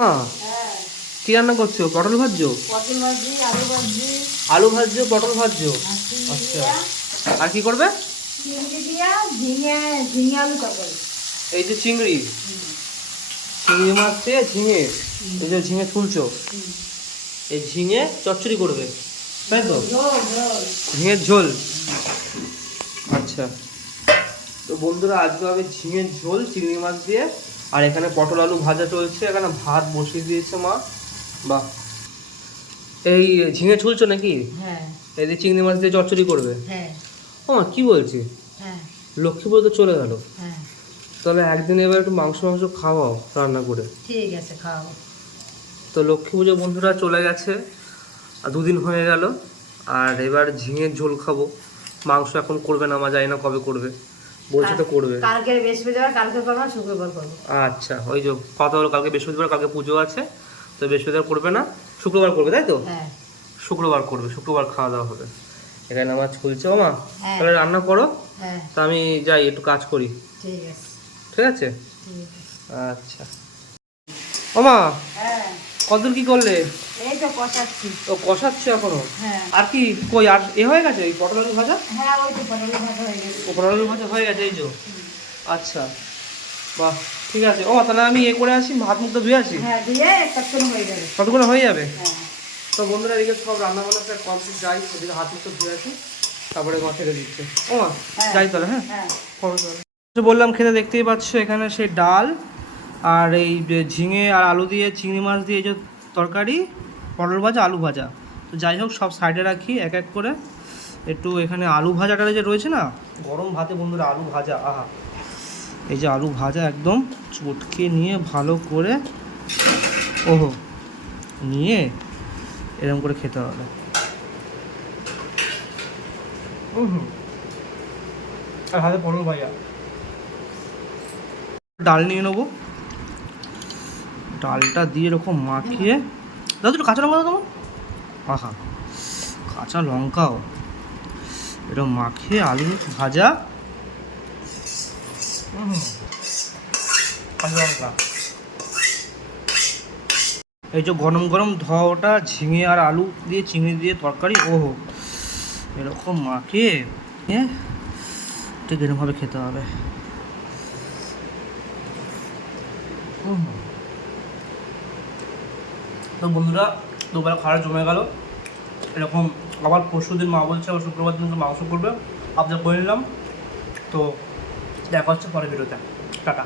হ্যাঁ, হ্যাঁ, কি রান্না করছো? পটল ভাজছো? পটল ভাজি, আলু ভাজি, আলু ভাজছো, পটল ভাজছো? আর চিংড়ি আচ্ছা, দিয়া, আর কি করবে? চিংড়ি দিয়া ঝিঙে ঝিঙে আলু তরকারি। এই যে চিংড়ি হুম, চিংড়ি মাছ দিয়ে ঝিঙে, হুম, এই যে ঝিঙে তুলছো, হুম। এই ঝিঙে চচ্চড়ি করবে, তাই তো? ঝোল ঝোল। ঝিঙের ঝোল। আচ্ছা, তো বন্ধুরা আজকে হবে ঝিঙের ঝোল চিংড়ি মাছ দিয়ে। আর এখানে পটল আলু ভাজা চলছে, এখানে ভাত বসিয়ে দিয়েছে মা। বাহ, এই ঝিঙে ছুলছো নাকি? হ্যাঁ, এই যে চিংড়ি মাছ দিয়ে চচ্চড়ি করবে? হ্যাঁ, ও মা, কি বলছি, হ্যাঁ, লক্ষ্মীপুরে তো চলে গেল। হ্যাঁ। তাহলে একদিন এবার একটু মাংস মাংস খাওয়াও রান্না করে। ঠিক আছে, খাও। তো লক্ষ্মী পুজো বন্ধুরা চলে গেছে, আর দুদিন হয়ে গেল। আর এবার ঝিঙের ঝোল খাবো। মাংস এখন করবে না, আমার জানি না কবে করবে, বলছে তো করবে। কালকে বৃহস্পতিবার, কালকে করবো, শুক্রবার করবো। আচ্ছা, ওই যে কথা হলো কালকে বৃহস্পতিবার, কালকে পুজো আছে, তো বৃহস্পতিবার করবে না, শুক্রবার করবে, তাই তো? হ্যাঁ, শুক্রবার করবে, শুক্রবার খাওয়া দাওয়া হবে। এখানে আমার চলছে। ও মা, হ্যাঁ, তাহলে রান্না করো, হ্যাঁ। তা আমি যাই একটু কাজ করি। ঠিক আছে, ঠিক আছে? ঠিক আছে। আচ্ছা। ও মা, হ্যাঁ, কতদূর কি করলে? এই তো কষাচ্ছি। তো কষাচ্ছ এখনো? হ্যাঁ, আর কি কই, আর এ হয়ে গেছে এই পটল আলু ভাজা? হ্যাঁ, ওই তো পটল ভাজা হয়ে গেছে। ও, পটল আলু ভাজা হয়ে গেছে, এই যে। আচ্ছা, বাহ, ঠিক আছে। ও তাহলে আমি এ করে আসি, ভাত মুখ তো ধুয়ে আসি। হ্যাঁ, দিয়ে তখন হয়ে যাবে। কতক্ষণ হয়ে যাবে? হ্যাঁ, তো বন্ধুরা এদিকে সব রান্না বান্না প্রায় কমপ্লিট, যাই ওদিকে হাত মুখ তো ধুয়ে আসি, তারপরে মা ছেড়ে দিচ্ছে। ও মা, হ্যাঁ, যাই তাহলে। হ্যাঁ, হ্যাঁ। খবর তাহলে। তো বললাম খেতে, দেখতেই পাচ্ছ এখানে সেই ডাল আর এই যে ঝিঙে আর আলু দিয়ে চিংড়ি মাছ দিয়ে এই যে তরকারি, পটল ভাজা, আলু ভাজা। তো যাই হোক, সব সাইডে রাখি এক এক করে। একটু এখানে আলু ভাজাটা যে রয়েছে না, গরম ভাতে বন্ধুরা আলু ভাজা, আহা, এই যে আলু ভাজা একদম চটকে নিয়ে ভালো করে, ওহো, নিয়ে এরকম করে খেতে হবে। আর হাতে পটল ভাজা। ডাল নিয়ে নেবো, ডালটা দিয়ে এরকম মাখিয়ে, দাদা একটু কাঁচা লঙ্কা দাও তোমার, আহা, কাঁচা লঙ্কাও এরকম মাখিয়ে আলু ভাজা, কাঁচা লঙ্কা, এই যে গরম গরম ধোয়া ওটা ঝিঙে আর আলু দিয়ে চিংড়ি দিয়ে তরকারি, ওহো, এরকম মাখিয়ে ঠিক এরকমভাবে খেতে হবে। তো বন্ধুরা দুবেলা খাওয়া জমে গেল এরকম। আবার পরশু দিন মা বলছে আবার শুক্রবার দিন মাংস করবে, আপনার করে নিলাম। তো দেখা হচ্ছে পরে ভিডিওতে, টাটা।